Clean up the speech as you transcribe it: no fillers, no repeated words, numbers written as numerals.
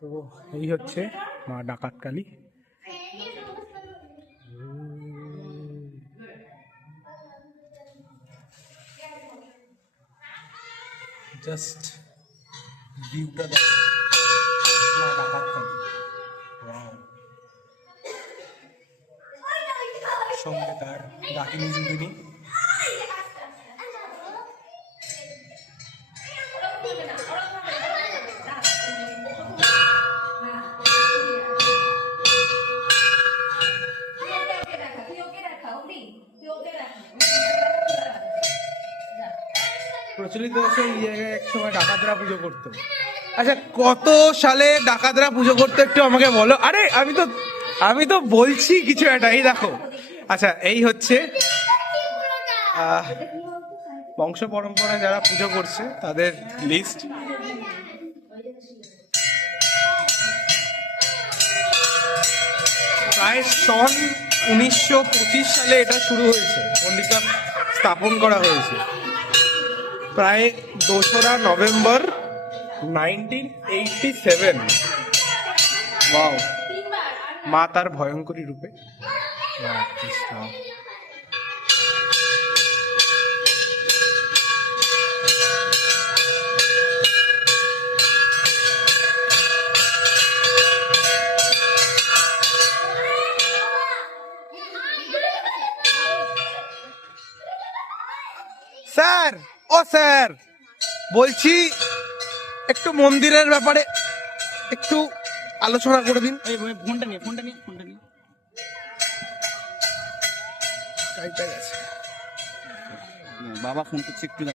তো এই হচ্ছে মা ডাকাত কালী। জাস্ট ভিউটা দেখো, মা ডাকাত কালী। সঙ্গে তার ডাকিনী যুগিনী। প্রচলিত হচ্ছে এই জায়গায় এক সময় ডাকাতরা পুজো করতো। আচ্ছা, কত সালে ডাকাতরা পুজো করতো একটু আমাকে বলো। আরে আমি তো বলছি কিছু একটা, এই দেখো। আচ্ছা, এই হচ্ছে বংশ পরম্পরা যারা পুজো করছে তাদের লিস্ট। প্রায় সন 1925 সালে এটা শুরু হয়েছে, পণ্ডিতা স্থাপন করা হয়েছে। প্রায় 2রা নভেম্বর 1987। ওয়াও, মা তার ভয়ঙ্করী রূপে। স্যার, ও স্যার, বলছি একটু মন্দিরের ব্যাপারে একটু আলোচনা করে দিন। ফোনটা নিয়ে বাবা ফোন করছে একটু।